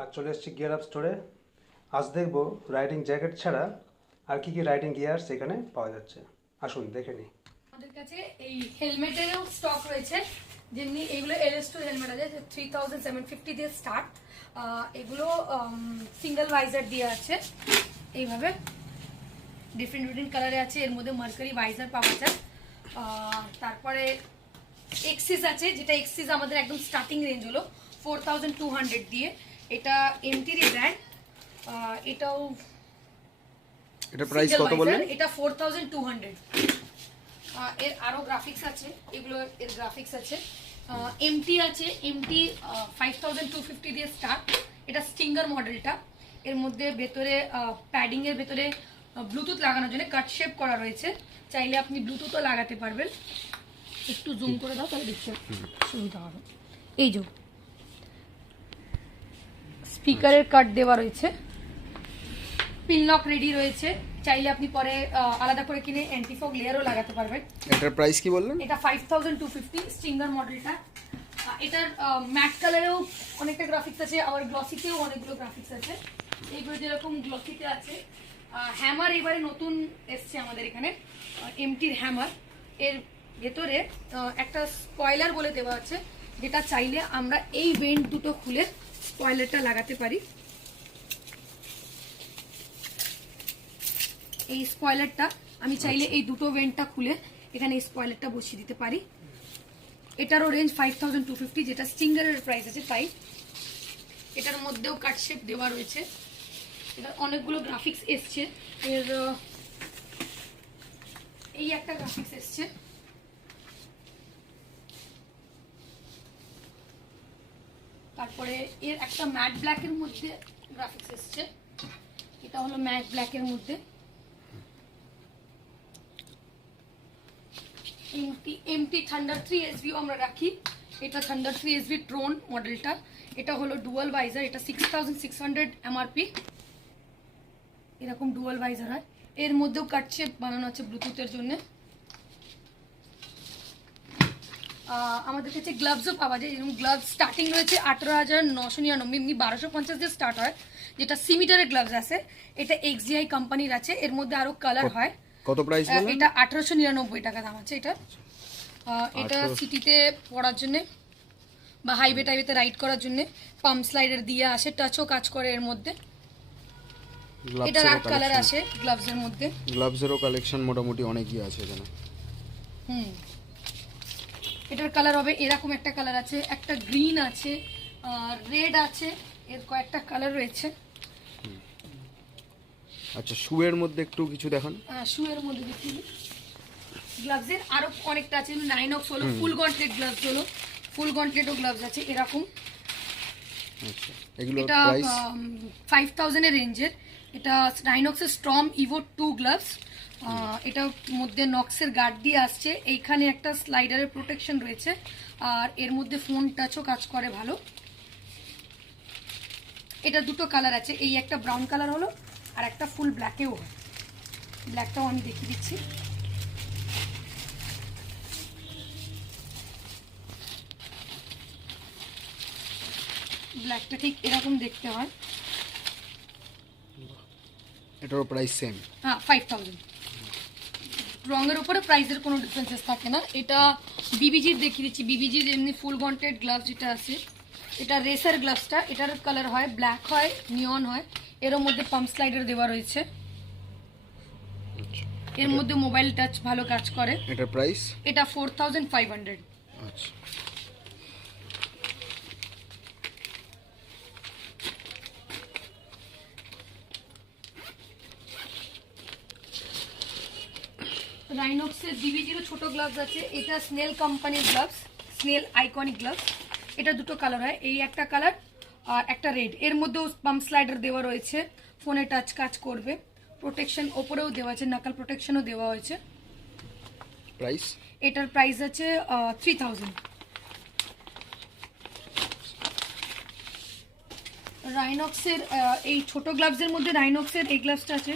আর চলে এসেছি gear up স্টোরে। আজ দেখব রাইডিং জ্যাকেট ছাড়া আর কি কি রাইডিং গিয়ার সেখানে পাওয়া যাচ্ছে। আসুন দেখে নিই। আমাদের কাছে এই হেলমেটেরও স্টক রয়েছে, যেমনি এগুলো LS2 হেলমেট আছে 3750 দিয়ে স্টার্ট। এগুলো সিঙ্গেল ভাইজার দিয়ে আছে, এইভাবে ডিফারেন্ট ডিফারেন্ট কালারে আছে। এর মধ্যে মার্কারি ভাইজার পাওয়া যায়। তারপরে এক্সিস আছে, যেটা এক্সিস আমাদের একদম স্টার্টিং রেঞ্জ হলো 4200 দিয়ে। এটা এমটির ব্র্যান্ড। এটাও এটা প্রাইস কত বললেন? এটা 4200। এর আরো গ্রাফিক্স আছে, এগুলো এর গ্রাফিক্স আছে। এমটি আছে, এমটি 5250 দিয়ে স্টার্ট। এটা স্টিঙ্গার মডেলটা। এর মধ্যে ভেতরে প্যাডিং এর ভেতরে ব্লুটুথ লাগানোর জন্য কাট শেপ করা রয়েছে, চাইলে আপনি ব্লুটুথও লাগাতে পারবেন। একটু জুম করে দাও তাহলে দেখতে সুবিধা হবে। এই যে স্পিকারের কাট দেওয়া রয়েছে, পিন লক রেডি রয়েছে, চাইলে আপনি পরে আলাদা করে কিনে অ্যান্টিফগ লেয়ারও লাগাতে পারবেন। এটার প্রাইস কি বললেন? এটা 5250 স্টিঙ্গার মডেলটা। এটার ম্যাট কালারেও অনেকটা গ্রাফিক্স আছে, আবার গ্লসিতেও অনেকগুলো গ্রাফিক্স আছে। এইগুলো যেরকম গ্লসিতে আছে। হ্যামার এবারে নতুন এসছে আমাদের এখানে, এমটির হ্যামার। এর ভেতরে একটা স্পয়লার বলে দেওয়া আছে, যেটা চাইলে আমরা এই ভেন্ট দুটো খুলে স্পয়লারটা লাগাতে পারি। এই স্পয়লারটা আমি চাইলে এই দুটো ভেন্টটা খুলে এখানে এই স্পয়লারটা বসিয়ে দিতে পারি। এটারও রেঞ্জ 5250, যেটা স্টিঙ্গারের প্রাইস আছে 5। এটার মধ্যেও কাট শেপ দেওয়া রয়েছে। এটা অনেকগুলো গ্রাফিক্স এসছে। এর এই একটা গ্রাফিক্স এসছে। তারপরে এর একটা ম্যাট ব্ল্যাকের মধ্যে গ্রাফিক্স এসছে। এটা হলো ম্যাট ব্ল্যাকের মধ্যে। এমটি থান্ডার 3 এসভিও আমরা রাখি। এটা থান্ডার 3 এসভি ট্রোন মডেলটা। এটা হলো ডুয়াল ভাইজার। এটা 6600 এমআরপি। এরকম ডুয়াল ভাইজার হয়। এর মধ্যেও কাট শেপ বানানো আছে ব্লুটুথের জন্য। আমাদের কাছে গ্লাভসও পাওয়া যায়, যেরকম গ্লাভস স্টার্টিং রয়েছে 18999, এমনি 1250 দিয়ে স্টার্ট হয়। যেটা সিমিটারের গ্লাভস আছে, এটা এক্সজিআই কোম্পানির আছে। এর মধ্যে আরো কালার হয়। কত প্রাইস বললেন? এটা 1899 টাকা দাম আছে এটা। এটা সিটিতে পড়ার জন্য বা হাইওয়ে টাইওয়েতে রাইড করার জন্য পাম্প স্লাইডার দিয়ে আসে, টাচও কাজ করে এর মধ্যে। এটা রাট কালার আসে গ্লাভসের মধ্যে। গ্লাভসেরও কালেকশন মোটামুটি অনেকই আছে এখানে। এটার কালার হবে এরকম একটা কালার আছে, একটা গ্রিন আছে, রেড আছে, এর কয়েকটা কালার রয়েছে। আচ্ছা, শুয়ের মধ্যে একটু কিছু দেখান। শুয়ের মধ্যে দেখি গ্লাভসের আরো অনেকটা আছে। নাইনক্স হলো ফুল গন্টলেট গ্লাভস, হলো ফুল গন্টলেটও গ্লাভস আছে এরকম। আচ্ছা, এগুলো এটা প্রাইস 5000 এর রেঞ্জের। এটা নাইনক্সের স্টর্ম ইভো 2 গ্লাভস। এটা মধ্যে নক্সের গার্ড দিয়ে আসছে। এইখানে একটা স্লাইডারের প্রোটেকশন রয়েছে, আর এর মধ্যে ফোন টাচও কাজ করে ভালো। এটা দুটো কালার আছে, এই একটা ব্রাউন কালার হলো, আর একটা ফুল ব্ল্যাকেও হয়। ব্ল্যাকটাও আমি দেখিয়ে দিচ্ছি। ব্ল্যাকটা ঠিক এরকম দেখতে হয়। এটারও প্রাইস সেম? হ্যাঁ, 5000। রঙের উপরে প্রাইসের কোনো ডিফারেন্সেস থাকে না। এটা বিবিজির দেখিয়ে দিচ্ছি। বিবিজির এমনি ফুল গন্টেড গ্লাভস যেটা আছে, এটা রেসার গ্লাভসটা। এটার কালার হয় ব্ল্যাক হয়, নিয়ন হয়। এর মধ্যে পাম্প স্লাইডার দেওয়া রয়েছে। এর মধ্যে মোবাইল টাচ ভালো কাজ করে। এটার প্রাইস? এটা 4500। আচ্ছা, রাইনক্সের বিবিজিরও ছোট গ্লাভস আছে। এটা স্নেল কোম্পানির গ্লাভস, স্নেল আইকনিক গ্লাভস। এটা দুটো কালার হয়, এই একটা কালার আর একটা রেড। এর মধ্যেও পাম্প স্লাইডার দেওয়া রয়েছে, ফোনে টাচ কাজ করবে। প্রোটেকশন ওপরেও দেওয়া আছে, নাকাল প্রোটেকশনও দেওয়া হয়েছে। প্রাইস? এটার প্রাইস আছে 3000। রাইনক্সের এই ছোট গ্লাভসের মধ্যে রাইনক্সের এই গ্লাভসটা আছে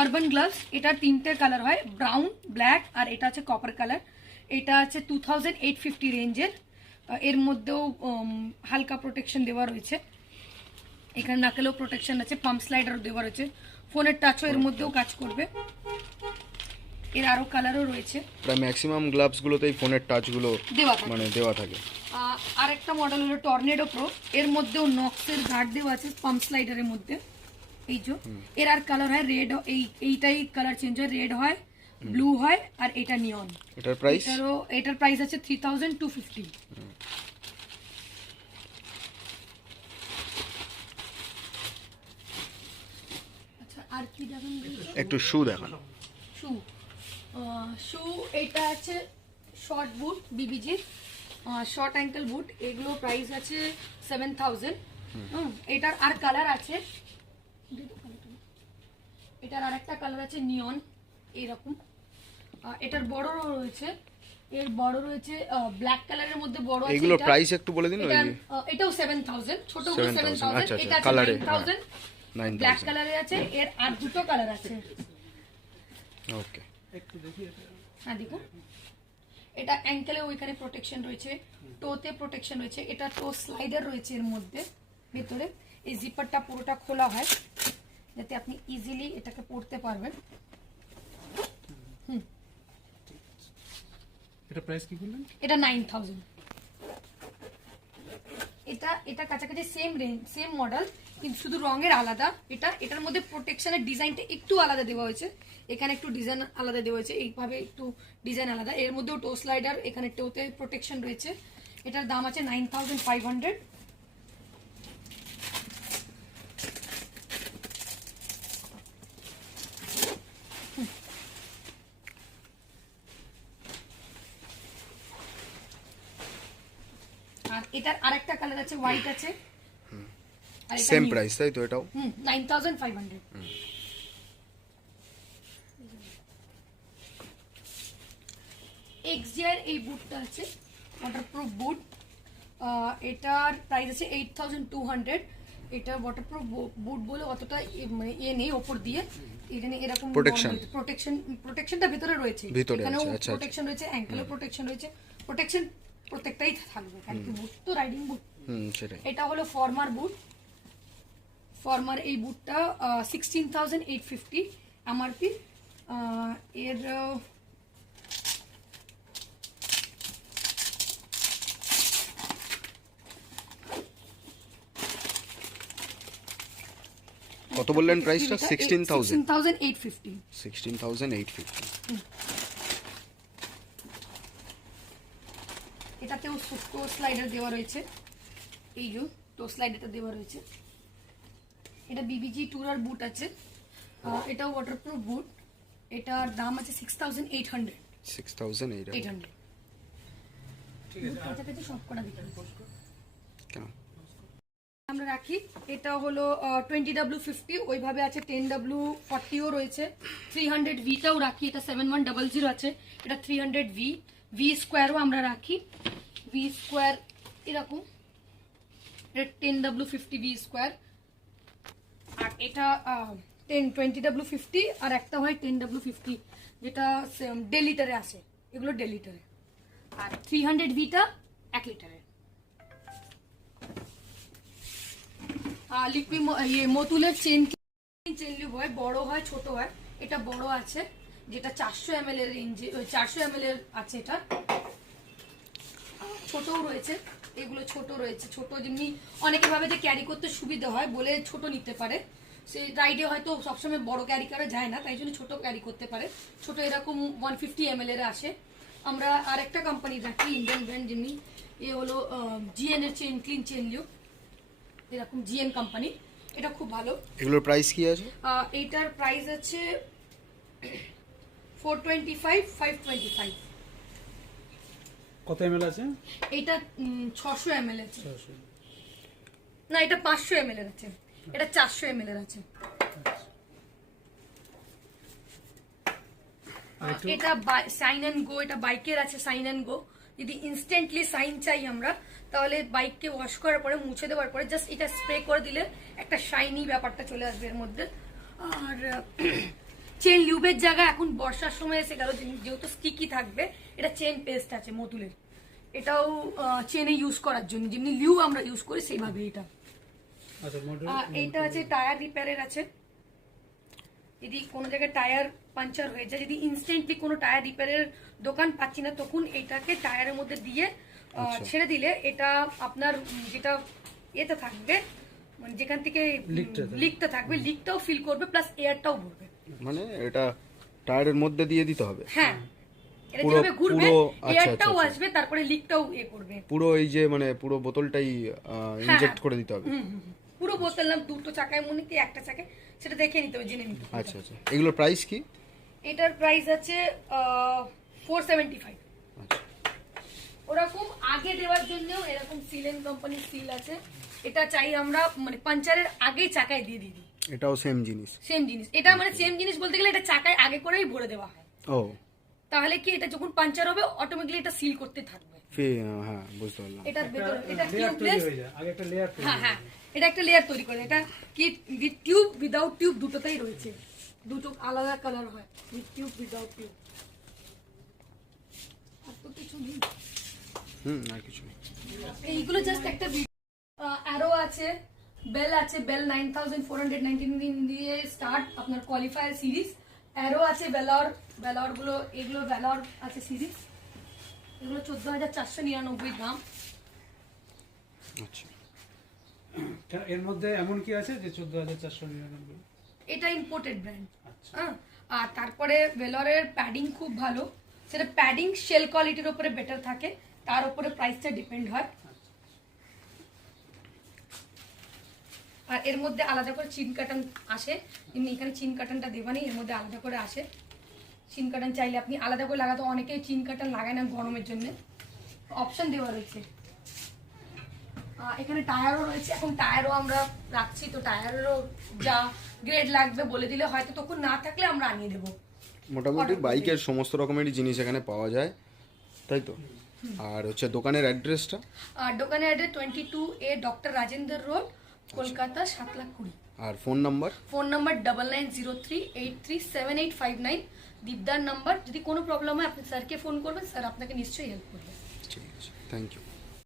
আরবান গ্লাভস। এটার তিনটে কালার হয়, ব্রাউন, ব্ল্যাক আর এটা আছে কপার কালার। এটা আছে 2850 রেঞ্জের। এর মধ্যেও হালকা প্রোটেকশন দেওয়া রয়েছে। এখানে নাকেলেও প্রোটেকশন আছে, পাম্প স্লাইডারও দেওয়া রয়েছে, ফোনের টাচও এর মধ্যেও কাজ করবে। এর আরো কালারও রয়েছে। প্রায় ম্যাক্সিমাম গ্লাভস গুলোতেই ফোনের টাচ গুলো দেওয়া থাকে। মানে দেওয়া থাকে। আরেকটা মডেল হলো টর্নেডো প্রো, এর মধ্যেও নক্সের গার্ড দেওয়া আছে পাম্প স্লাইডারের মধ্যে। এই যে এর আর কালার হয় রেড, এইটাই কালার চেঞ্জ হয়, রেড হয়, ব্লু হয়, আর এটা নিয়ন। এটার প্রাইস? এটার প্রাইস আছে 3250। আচ্ছা আর কি দেখান বলছো? একটু শু দেখান। শু শু এটা আছে শর্ট বুট বিবিজির, শর্ট অ্যাঙ্কেল বুট, এগুলো প্রাইস আছে 7000। এটার আর কালার আছে, এটার আর একটা কালার আছে নিয়ন এইরকম। এটার বড় রয়েছে, এর বড় রয়েছে ব্ল্যাক কালারের মধ্যে বড় আছে। এগুলো প্রাইস একটু বলে দিন। এটাও 7000, ছোটগুলো 7000, আচ্ছা এটা আছে কালারে 9000, 9000 ব্ল্যাক কালারে আছে। এর আর দুটো কালার আছে। ওকে, একটু দেখি এটা। হ্যাঁ দেখুন, এটা অ্যাঙ্কেলে ওইখানে প্রোটেকশন রয়েছে, টোতে প্রোটেকশন রয়েছে, এটা টো স্লাইডার রয়েছে এর মধ্যে ভেতরে। এই জিপারটা পুরোটা খোলা হয় যাতে আপনি ইজিলি এটাকে পরতে পারবেন। এটা প্রাইস কি বললেন? এটা 9000। এটা কাছাকাছি সেম রেঞ্জ, সেম মডেল, কিন্তু শুধু রঙের আলাদা। এটার মধ্যে প্রোটেকশনের ডিজাইনটা একটু আলাদা দেওয়া হয়েছে, এখানে একটু ডিজাইন আলাদা দেওয়া হয়েছে, এইভাবে একটু ডিজাইন আলাদা। এর মধ্যেও টো স্লাইডার, এখানে টোতে প্রোটেকশন রয়েছে। এটার দাম আছে 9500। আর এটার আরেকটা কালার আছে, হোয়াইট আছে। আর এটা সেম new। প্রাইস তাই তো? এটাও 9500। এক্সজিআর এই বুটটা আছে, ওয়াটারপ্রুফ বুট। এটার প্রাইস আছে 8200। এটা ওয়াটারপ্রুফ বুট বলে অতটা মানে নেই ওপর দিয়ে, এখানে এরকম প্রোটেকশনটা ভিতরে রয়েছে, এখানেও প্রোটেকশন রয়েছে, অ্যাঙ্কেলও প্রোটেকশন রয়েছে। প্রোটেকশন প্রত্যেকটাই থাকবে, কারণ কি বুট তো রাইডিং বুট। সেটাই। এটা হলো ফর্মার বুট। ফর্মার এই বুটটা 16850 এমআরপি। এর কত বললেন প্রাইসটা? 16850। 16850। এটাতেও টো স্লাইডার দেওয়া রয়েছে, এই যে টো স্লাইডারটা দেওয়া রয়েছে। এটা বিবিজি টুরার বুট আছে, এটাও ওয়াটারপ্রুফ বুট। এটার দাম আছে 6800। 6800। ঠিক আছে। কাছাকাছি সব করা দিতে কেন আমরা রাখি। এটা হলো 20W50, ওইভাবে আছে 10W40ও রয়েছে, 300Vটাও রাখি। এটা 7100 আছে, এটা 300V। ভি স্কোয়ারও আমরা রাখি, ভি স্কোয়ার এরকম, এটা 10W50 ভি স্কোয়ার। আর এটা 20W50, আর একটা হয় 10W50 যেটা ডেলিটারে আসে, এগুলো ডেলিটারে। আর 300Vটা 1 লিটারের। লিকুইড মতুলের চেন লিউব হয়, বড় হয় ছোট হয়। এটা বড় আছে, যেটা 400 ml এর রেঞ্জে, 400 ml এর আছে। এটা ছোটও রয়েছে, এগুলো ছোট রয়েছে। ছোট যেমনি অনেকে ভাবে যে ক্যারি করতে সুবিধা হয় বলে ছোট নিতে পারে, সেই রাইডে হয়তো সবসময় বড় ক্যারি করা যায় না, তাই জন্য ছোট ক্যারি করতে পারে। ছোট এরকম 150 ml এর আসে। আমরা আরেকটা কোম্পানি রাখি, ইন্ডিয়ান ব্র্যান্ড, যেমনি এ হলো জিএন এর চেন, ক্লিন চেন লিউব, এরকম জিএন কোম্পানি। এটা খুব ভালো। এগুলোর প্রাইস কি আছে? এইটার প্রাইস আছে 425, 525। কত এমএল আছে? এটা 600 ml আছে। না, এটা 500 ml এর আছে, এটা 400 ml এর আছে। এটা সাইন এন্ড গো, এটা বাইকের আছে সাইন এন্ড গো। যদি ইনস্ট্যান্টলি সাইন চাই আমরা, তাহলে বাইককে ওয়াশ করার পরে, মুছে দেওয়ার পরে জাস্ট এটা স্প্রে করে দিলে একটা শাইনি ব্যাপারটা চলে আসবে এর মধ্যে। আর চেন লিউবের জায়গায় এখন বর্ষার সময় এসে গেল, যেহেতু স্টিকি থাকবে, এটা চেন পেস্ট আছে মতুলের, এটাও চেনে ইউজ করার জন্য, যেমনি লিউব আমরা ইউজ করি সেইভাবে এটা। আচ্ছা মডেল এইটা আছে টায়ার রিপেয়ারের আছে। যদি কোনো জায়গায় টায়ার পাঞ্চার হয়ে যায়, যদি ইনস্ট্যান্টলি কোনো টায়ার রিপেয়ারের দোকান পাচ্ছি না, তখন এইটাকে টায়ারের মধ্যে দিয়ে ছেড়ে দিলে এটা আপনার যেটা এতে থাকবে, মানে যেখান থেকে লিকটা থাকবে, লিকটাও ফিল করবে প্লাস এয়ারটাও ভরবে। মানে এটা টায়ারের মধ্যে দিয়ে দিতে হবে? হ্যাঁ, এটা পুরো- যেভাবে ঘুরবে পুরো- আচ্ছা, এয়ারটাও আচ্ছা, আসবে, তারপরে লিকটাও করবে। পুরো এই যে মানে পুরো বোতলটাই ইনজেক্ট করে দিতে হবে? পুরো বোতল না, দুটো চাকায় মনে কি একটা চাকায়, সেটা দেখে নিতে হবে, জেনে নিতে হবে। আচ্ছা আচ্ছা, এগুলোর প্রাইস কি? এটার প্রাইস আছে 475। আচ্ছা ওরকম আগে দেওয়ার জন্যও এরকম সিলেন কোম্পানির সিল আছে, এটা চাই আমরা মানে পাঞ্চারের আগেই চাকায় দিয়ে দিই। এটাও সেম জিনিস? সেম জিনিস, এটা মানে সেম জিনিস বলতে গেলে এটা চাকায় আগে করেই ভরে দেওয়া হয়। ও, তাহলে কি এটা যখন পাঞ্চার হবে অটোমেটিক্যালি এটা সিল করতে থাকবে। হ্যাঁ বুঝতে পারলাম। এটার ভেতরে এটা লেয়ার তৈরি টিউবলেস। হয়ে যায়, আগে একটা লেয়ার তৈরি হ্যাঁ, এটা একটা লেয়ার তৈরি করে। এটা কি উইথ টিউব উইদাউট টিউব দুটোতেই রয়েছে, দুটো আলাদা কালার হয়, উইথ টিউব উইদাউট টিউব। আর তো কিছু নেই, আর কিছু নেই। এইগুলো জাস্ট একটা অ্যারো আছে, বেল আছে, বেল 9419 দিয়ে স্টার্ট আপনার কোয়ালিফায়ার সিরিজ। অ্যারো আছে, বেলর গুলো, এগুলো বেলর আছে সিরিজ, এগুলো 14,499 দাম। আচ্ছা, এর মধ্যে এমন কি আছে যে 14,499? এটা ইম্পোর্টেড ব্র্যান্ড। আচ্ছা। আর তারপরে ভেলরের প্যাডিং খুব ভালো, সেটা প্যাডিং শেল কোয়ালিটির উপরে বেটার থাকে, তার উপরে প্রাইসটা ডিপেন্ড হয়। আর এর মধ্যে আলাদা করে চিন কাটান আসে, এমনি এখানে চিন কাটানটা দেওয়া নেই, এর মধ্যে আলাদা করে আসে। চিন কাটান চাইলে আপনি আলাদা করে লাগাতে, অনেকেই চিন কাটান লাগায় না গরমের জন্য, অপশন দেওয়া রয়েছে। এখানে টায়ারও রয়েছে, এখন টায়ারও আমরা রাখছি, তো টায়ারেরও যা গ্রেড লাগবে বলে দিলে হয়তো, তখন না থাকলে আমরা আনিয়ে দেবো। মোটামুটি বাইকের সমস্ত রকমেরই জিনিস এখানে পাওয়া যায়, তাই তো? আর হচ্ছে দোকানের অ্যাড্রেসটা? আর দোকানের address 22A doctor Rajendra road, Kolkata 7,20,000। আর ফোন নাম্বার? ফোন নাম্বার 9903837859, দীপদার নাম্বার। যদি কোনো প্রবলেম হয় আপনি স্যারকে ফোন করবেন, স্যার আপনাকে নিশ্চয়ই হেল্প করবেন। ঠিক আছে, থ্যাংক ইউ।